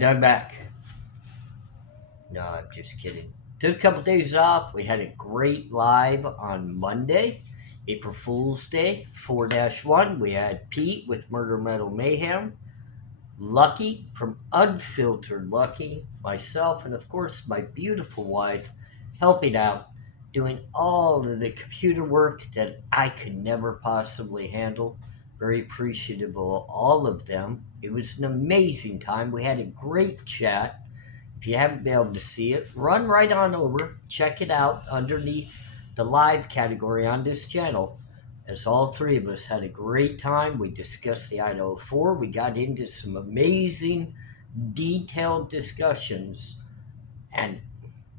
And I'm back. No, I'm just kidding. Took a couple days off. We had a great live on Monday, April Fool's Day, 4-1. We had Pete with Murder Metal Mayhem, Lucky from Unfiltered Lucky, myself, and of course my beautiful wife helping out, doing all of the computer work that I could never possibly handle. Very appreciative of all of them. It was an amazing time. We had a great chat. If you haven't been able to see it, run right on over, check it out underneath the live category on this channel. As all three of us had a great time, we discussed the Idaho 4. We got into some amazing, detailed discussions. And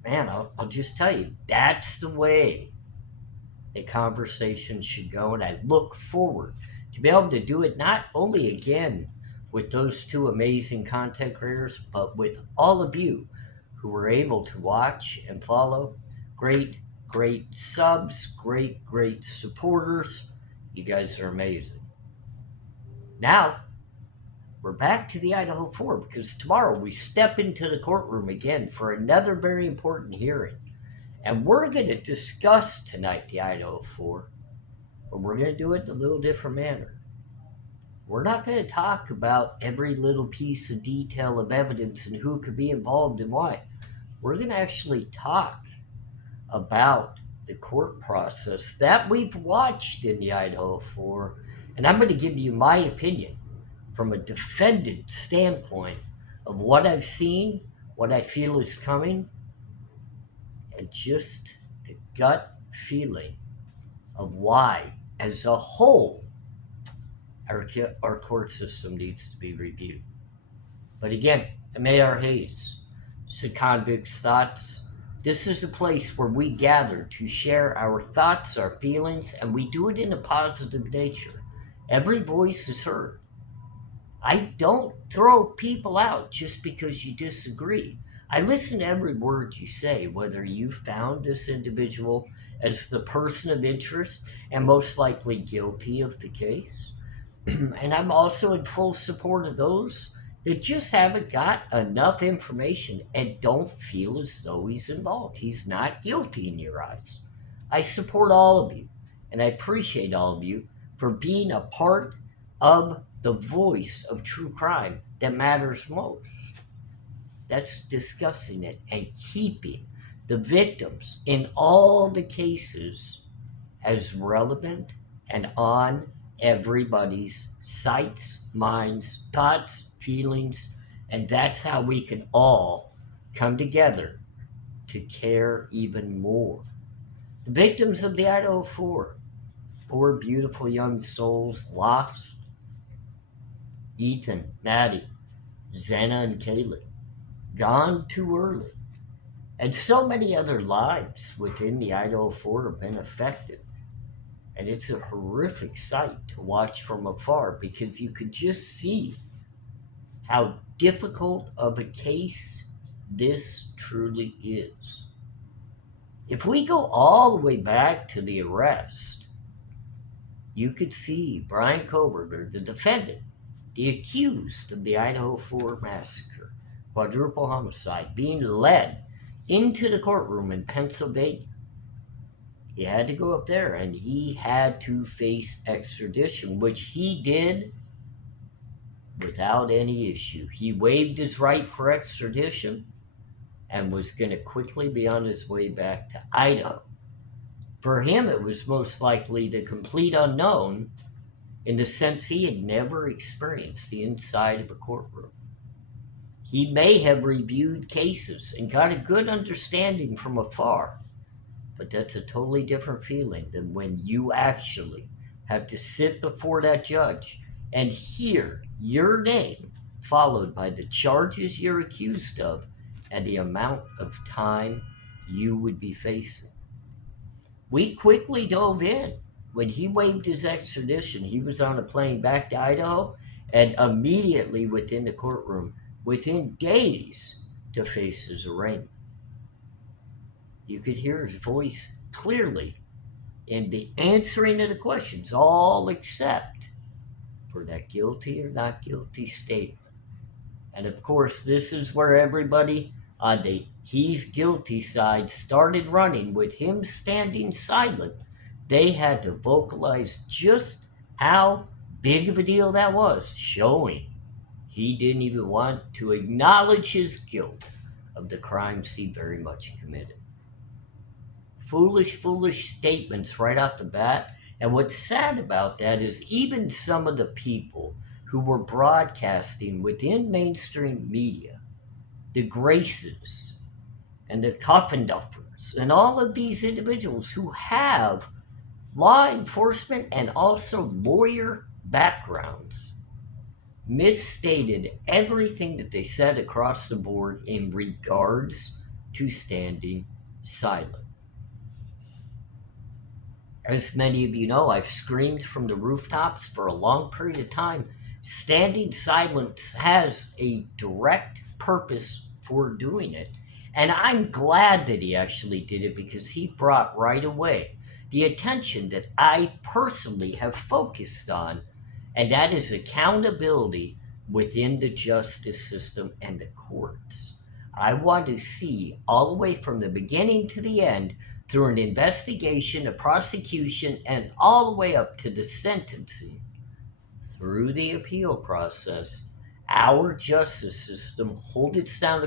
man, I'll just tell you, that's the way the conversation should go. And I look forward to be able to do it not only again with those two amazing content creators, but with all of you who were able to watch and follow. Great subs, great supporters. You guys are amazing. Now, we're back to the Idaho 4 because tomorrow we step into the courtroom again for another very important hearing. And we're going to discuss tonight the Idaho 4, but we're going to do it in a little different manner. We're not going to talk about every little piece of detail of evidence and who could be involved and why. We're going to actually talk about the court process that we've watched in the Idaho 4, and I'm going to give you my opinion from a defendant standpoint of what I've seen, what I feel is coming, and just the gut feeling of why, as a whole, our court system needs to be reviewed. But again, I'm ARHayes. It's the Convicts' Thoughts. This is a place where we gather to share our thoughts, our feelings, and we do it in a positive nature. Every voice is heard. I don't throw people out just because you disagree. I listen to every word you say, whether you found this individual as the person of interest and most likely guilty of the case. And I'm also in full support of those that just haven't got enough information and don't feel as though he's involved. He's not guilty in your eyes. I support all of you, and I appreciate all of you for being a part of the voice of true crime that matters most. That's discussing it and keeping the victims in all the cases as relevant and on everybody's sights, minds, thoughts, feelings, and that's how we can all come together to care even more. The victims of the Idaho 4, four beautiful young souls lost. Ethan, Maddie, Xana, and Kaylee, gone too early. And so many other lives within the Idaho 4 have been affected. And it's a horrific sight to watch from afar because you could just see how difficult of a case this truly is. If we go all the way back to the arrest, you could see Bryan Kohbergers, the defendant, the accused of the Idaho 4 massacre, quadruple homicide, being led into the courtroom in Pennsylvania. He had to go up there and he had to face extradition, which he did without any issue. He waived his right for extradition and was going to quickly be on his way back to Idaho. For him, it was most likely the complete unknown in the sense he had never experienced the inside of a courtroom. He may have reviewed cases and got a good understanding from afar, but that's a totally different feeling than when you actually have to sit before that judge and hear your name followed by the charges you're accused of and the amount of time you would be facing. We quickly dove in. When he waived his extradition, he was on a plane back to Idaho and immediately within the courtroom, within days, to face his arraignment. You could hear his voice clearly in the answering of the questions, all except for that guilty or not guilty statement. And of course, this is where everybody on the he's guilty side started running with him standing silent. They had to vocalize just how big of a deal that was, showing he didn't even want to acknowledge his guilt of the crimes he very much committed. Foolish, foolish statements right off the bat. And what's sad about that is even some of the people who were broadcasting within mainstream media, the Graces and the Coffin Duffers, and all of these individuals who have law enforcement and also lawyer backgrounds, misstated everything that they said across the board in regards to standing silent. As many of you know, I've screamed from the rooftops for a long period of time. Standing silence has a direct purpose for doing it. And I'm glad that he actually did it because he brought right away the attention that I personally have focused on, and that is accountability within the justice system and the courts. I want to see all the way from the beginning to the end, through an investigation, a prosecution, and all the way up to the sentencing, through the appeal process, our justice system hold itself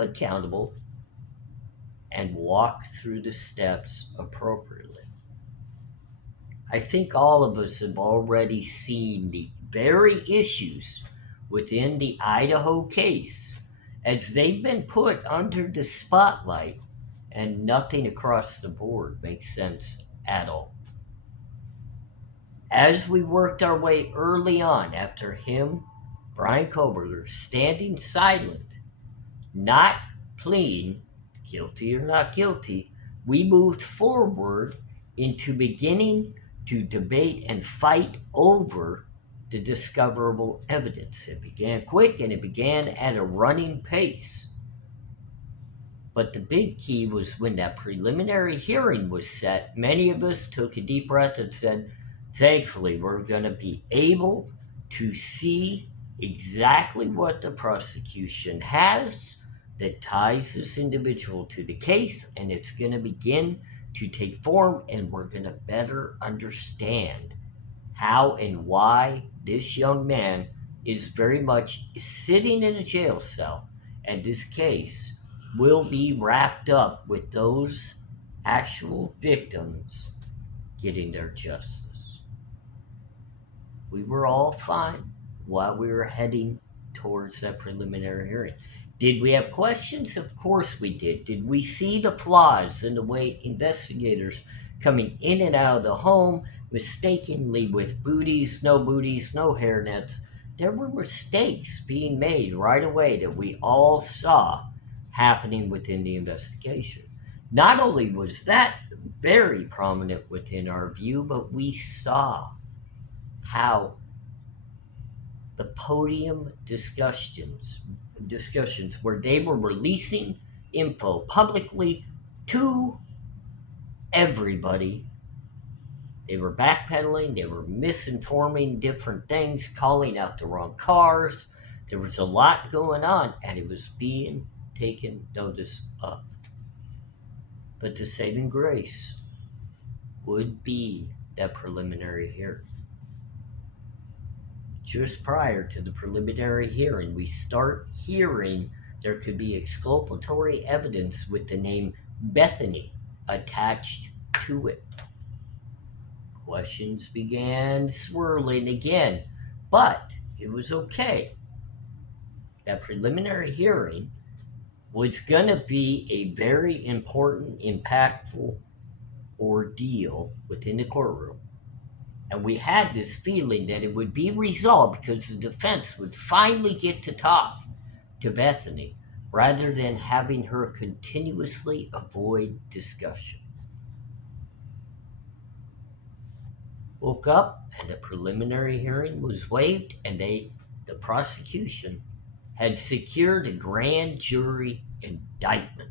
accountable and walk through the steps appropriately. I think all of us have already seen the very issues within the Idaho case as they've been put under the spotlight, and nothing across the board makes sense at all. As we worked our way early on after him, Bryan Kohbergers, standing silent, not pleading guilty or not guilty, we moved forward into beginning to debate and fight over the discoverable evidence. It began quick and it began at a running pace. But the big key was when that preliminary hearing was set, many of us took a deep breath and said, thankfully, we're going to be able to see exactly what the prosecution has that ties this individual to the case, and it's going to begin to take form, and we're going to better understand how and why this young man is very much sitting in a jail cell, and this case will be wrapped up with those actual victims getting their justice. We were all fine while we were heading towards that preliminary hearing. Did we have questions? Of course we did. Did we see the flaws in the way investigators coming in and out of the home mistakenly with booties, no hairnets? There were mistakes being made right away that we all saw happening within the investigation. Not only was that very prominent within our view, but we saw how the podium discussions where they were releasing info publicly to everybody, they were backpedaling, they were misinforming different things, calling out the wrong cars. There was a lot going on, and it was being taken notice of. But the saving grace would be that preliminary hearing. Just prior to the preliminary hearing, we start hearing there could be exculpatory evidence with the name Bethany attached to it. Questions began swirling again, but it was okay. That preliminary hearing was going to be a very important, impactful ordeal within the courtroom. And we had this feeling that it would be resolved because the defense would finally get to talk to Bethany rather than having her continuously avoid discussion. Woke up and the preliminary hearing was waived, and the prosecution had secured a grand jury indictment.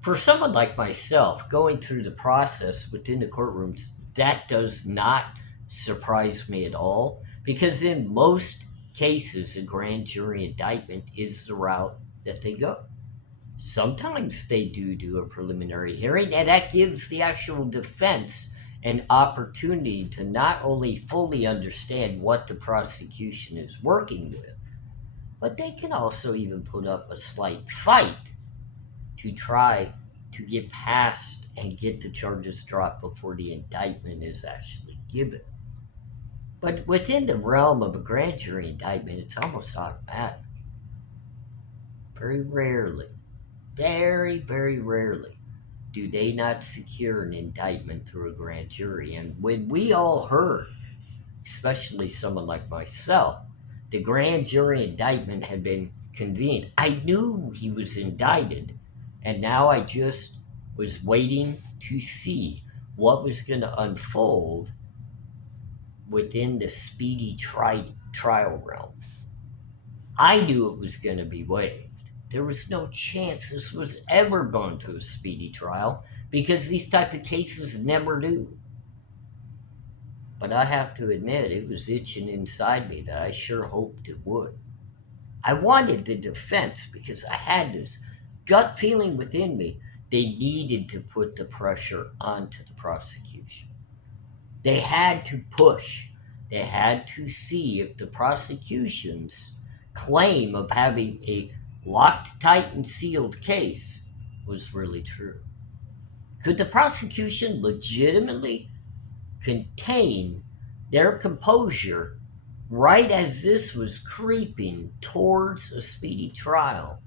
For someone like myself, going through the process within the courtrooms, that does not surprise me at all. Because in most cases, a grand jury indictment is the route that they go. Sometimes they do a preliminary hearing, and that gives the actual defense an opportunity to not only fully understand what the prosecution is working with, but they can also even put up a slight fight to try to get past and get the charges dropped before the indictment is actually given. But within the realm of a grand jury indictment, it's almost automatic. Very rarely, very, very rarely do they not secure an indictment through a grand jury. And when we all heard, especially someone like myself, the grand jury indictment had been convened, I knew he was indicted, and now I just was waiting to see what was going to unfold within the speedy trial realm. I knew it was going to be waived. There was no chance this was ever going to a speedy trial because these type of cases never do. But I have to admit, it was itching inside me that I sure hoped it would. I wanted the defense because I had this gut feeling within me they needed to put the pressure onto the prosecution. They had to push. They had to see if the prosecution's claim of having a locked, tight, and sealed case was really true. Could the prosecution legitimately contain their composure right as this was creeping towards a speedy trial?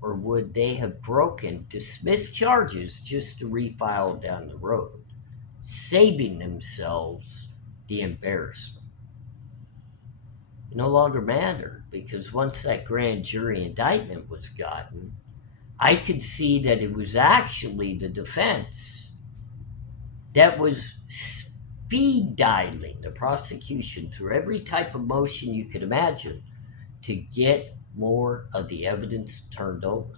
Or would they have dismissed charges just to refile down the road, saving themselves the embarrassment? It no longer mattered because once that grand jury indictment was gotten, I could see that it was actually the defense that was speed dialing the prosecution through every type of motion you could imagine to get more of the evidence turned over.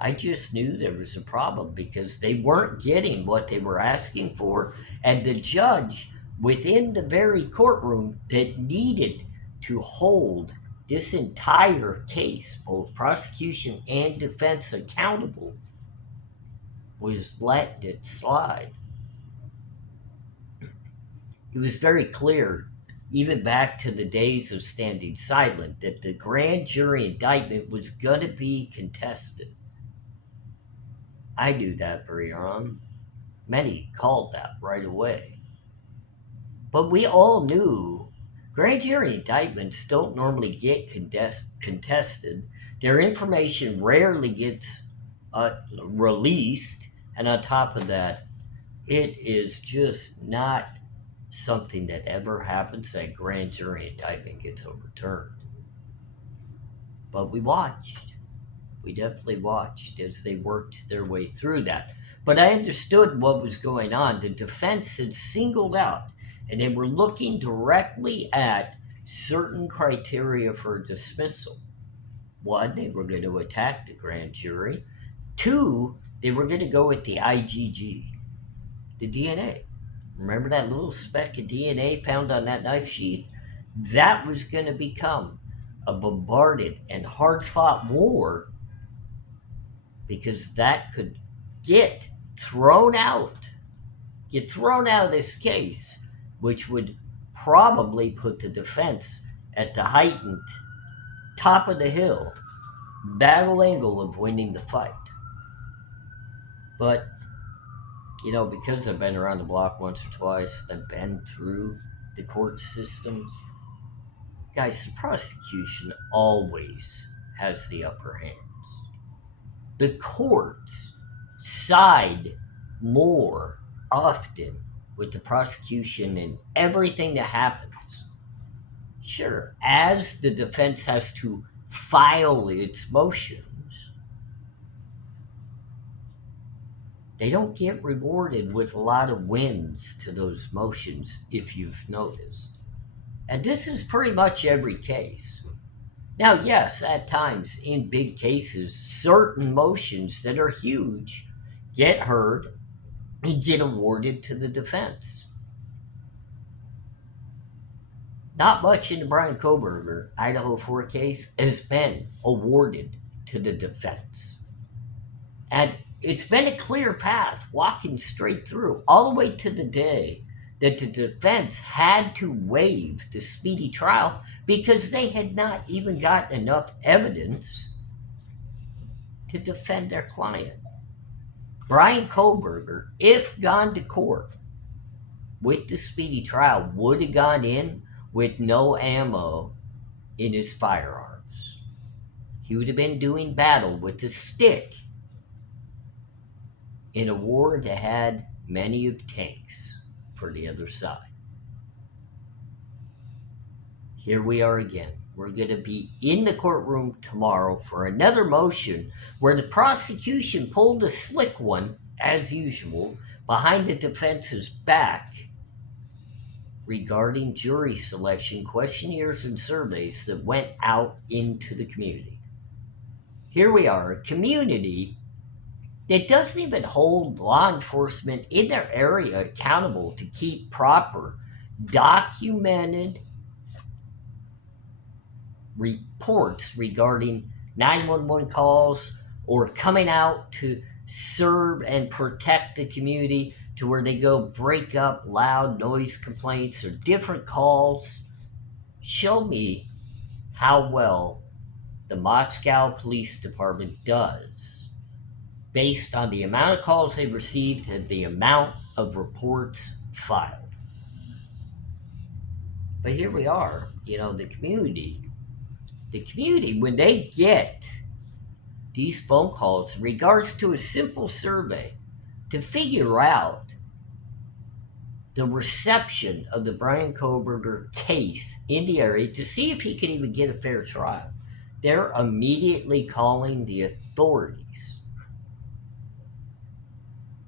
I just knew there was a problem because they weren't getting what they were asking for, and the judge within the very courtroom that needed to hold this entire case, both prosecution and defense, accountable, was letting it slide. It was very clear, even back to the days of standing silent, that the grand jury indictment was going to be contested. I knew that very on. Many called that right away. But we all knew grand jury indictments don't normally get contested. Their information rarely gets released. And on top of that, it is just not something that ever happens that grand jury indictment gets overturned. But we watched. We definitely watched as they worked their way through that. But I understood what was going on. The defense had singled out, and they were looking directly at certain criteria for dismissal. One, they were going to attack the grand jury. Two, they were going to go with the IgG, the DNA. Remember that little speck of DNA found on that knife sheath? That was going to become a bombarded and hard-fought war because that could get thrown out of this case, which would probably put the defense at the heightened top of the hill, battle angle of winning the fight. But because I've been around the block once or twice, I've been through the court systems, guys, the prosecution always has the upper hands. The courts side more often with the prosecution in everything that happens. Sure, as the defense has to file its motions, they don't get rewarded with a lot of wins to those motions, if you've noticed. And this is pretty much every case. Now, yes, at times in big cases, certain motions that are huge get heard and get awarded to the defense. Not much in the Bryan Kohberger Idaho 4 case has been awarded to the defense. And it's been a clear path walking straight through all the way to the day that the defense had to waive the speedy trial because they had not even got enough evidence to defend their client. Bryan Kohberger, if gone to court with the speedy trial, would have gone in with no ammo in his firearms. He would have been doing battle with a stick in a war that had many of tanks for the other side. Here we are again. We're going to be in the courtroom tomorrow for another motion where the prosecution pulled a slick one, as usual, behind the defense's back regarding jury selection questionnaires and surveys that went out into the community. Here we are, a community that doesn't even hold law enforcement in their area accountable to keep proper, documented reports regarding 911 calls or coming out to serve and protect the community to where they go break up loud noise complaints or different calls. Show me how well the Moscow Police Department does based on the amount of calls they received and the amount of reports filed. But here we are, the community, when they get these phone calls in regards to a simple survey to figure out the reception of the Bryan Kohberger case in the area to see if he can even get a fair trial, they're immediately calling the authorities.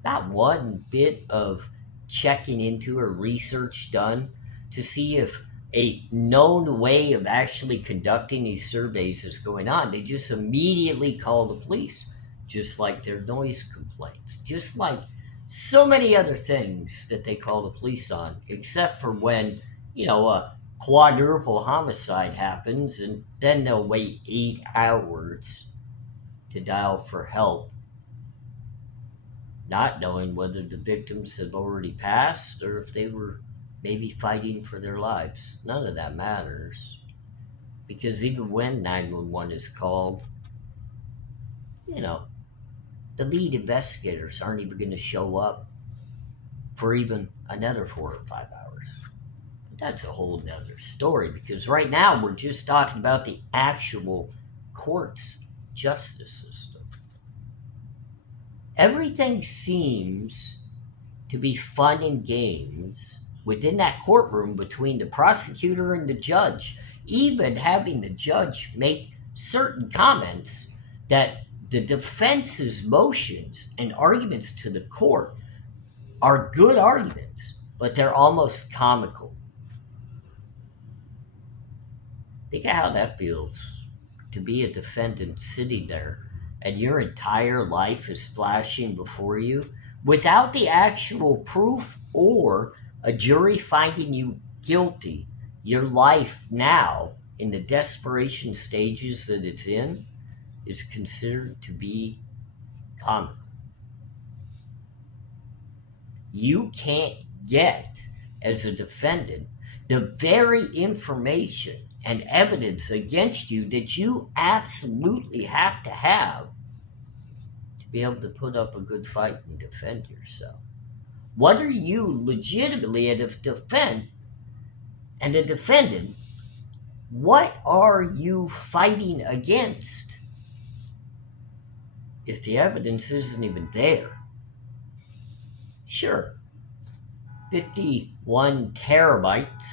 Not one bit of checking into or research done to see if a known way of actually conducting these surveys is going on. They just immediately call the police, just like their noise complaints, just like so many other things that they call the police on, except for when, a quadruple homicide happens, and then they'll wait 8 hours to dial for help, not knowing whether the victims have already passed or if they were maybe fighting for their lives. None of that matters. Because even when 911 is called, the lead investigators aren't even going to show up for even another 4 or 5 hours. But that's a whole nother story, because right now we're just talking about the actual court's justice system. Everything seems to be fun and games within that courtroom between the prosecutor and the judge, even having the judge make certain comments that the defense's motions and arguments to the court are good arguments, but they're almost comical. Think of how that feels to be a defendant sitting there and your entire life is flashing before you without the actual proof or a jury finding you guilty. Your life now, in the desperation stages that it's in, is considered to be comical. You can't get, as a defendant, the very information and evidence against you that you absolutely have to have to be able to put up a good fight and defend yourself. What are you legitimately a defendant? What are you fighting against if the evidence isn't even there? Sure, 51 terabytes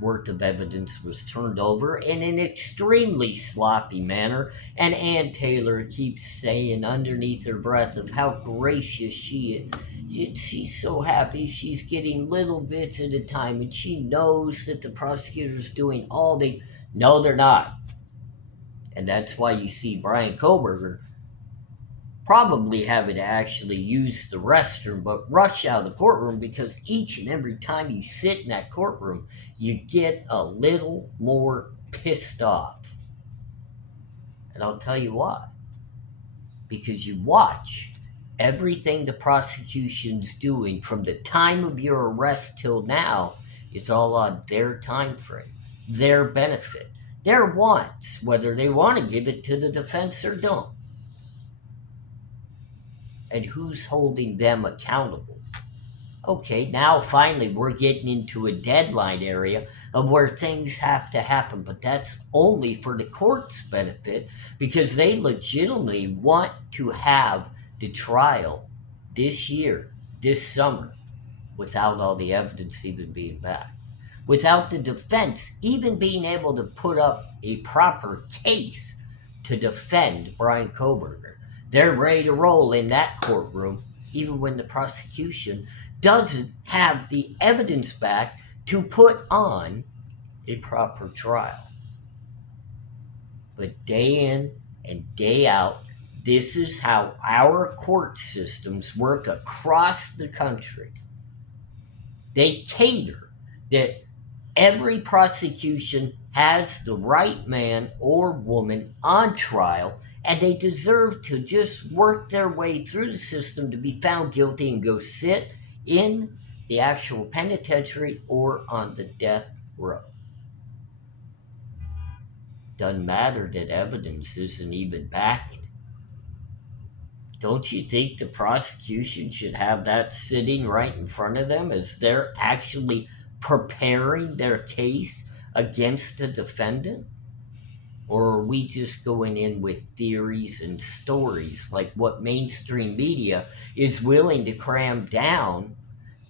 worth of evidence was turned over in an extremely sloppy manner, and Ann Taylor keeps saying underneath her breath of how gracious she is. She's so happy she's getting little bits at a time, and she knows that the prosecutor's doing all they... No, they're not. And that's why you see Bryan Kohberger probably having to actually use the restroom, but rush out of the courtroom because each and every time you sit in that courtroom, you get a little more pissed off. And I'll tell you why. Because you watch everything the prosecution's doing from the time of your arrest till now is all on their time frame, their benefit, their wants, whether they want to give it to the defense or don't. And who's holding them accountable? Okay, now finally we're getting into a deadline area of where things have to happen, but that's only for the court's benefit because they legitimately want to have the trial this year, this summer, without all the evidence even being back, without the defense even being able to put up a proper case to defend Bryan Kohberger. They're ready to roll in that courtroom, even when the prosecution doesn't have the evidence back to put on a proper trial. But day in and day out, this is how our court systems work across the country. They cater that every prosecution has the right man or woman on trial, and they deserve to just work their way through the system to be found guilty and go sit in the actual penitentiary or on the death row. Doesn't matter that evidence isn't even backed. Don't you think the prosecution should have that sitting right in front of them as they're actually preparing their case against the defendant? Or are we just going in with theories and stories like what mainstream media is willing to cram down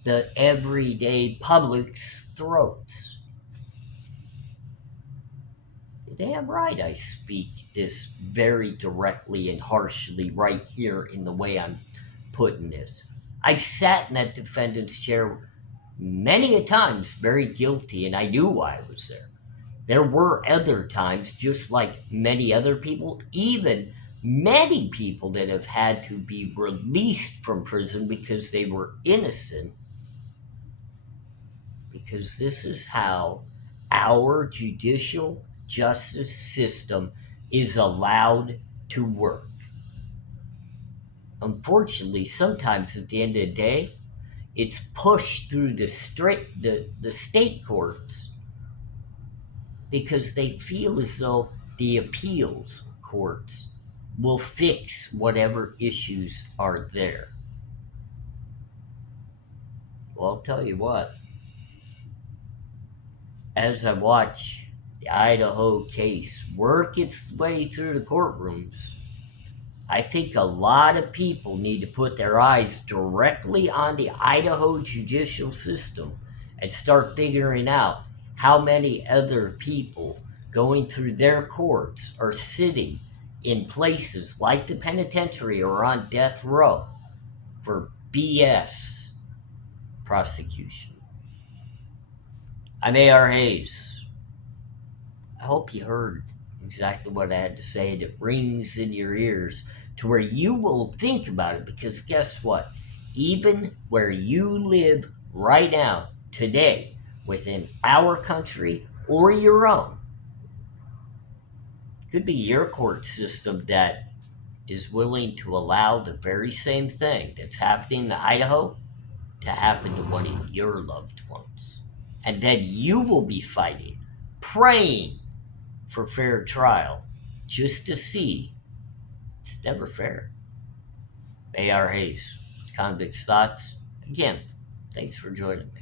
the everyday public's throats? Damn right I speak this very directly and harshly right here in the way I'm putting this. I've sat in that defendant's chair many a times very guilty, and I knew why I was there. There were other times, just like many other people, even many people that have had to be released from prison because they were innocent, because this is how our judicial justice system is allowed to work. Unfortunately, sometimes at the end of the day, it's pushed through the state courts because they feel as though the appeals courts will fix whatever issues are there. Well, I'll tell you what, as I watch the Idaho case work its way through the courtrooms, I think a lot of people need to put their eyes directly on the Idaho judicial system and start figuring out how many other people going through their courts are sitting in places like the penitentiary or on death row for BS prosecution. I'm ARHayes. I hope you heard exactly what I had to say, and it rings in your ears to where you will think about it, because guess what? Even where you live right now, today, within our country or your own, could be your court system that is willing to allow the very same thing that's happening in Idaho to happen to one of your loved ones. And then you will be fighting, praying for fair trial, just to see. It's never fair. ARHayes, Convicts Thoughts. Again, thanks for joining me.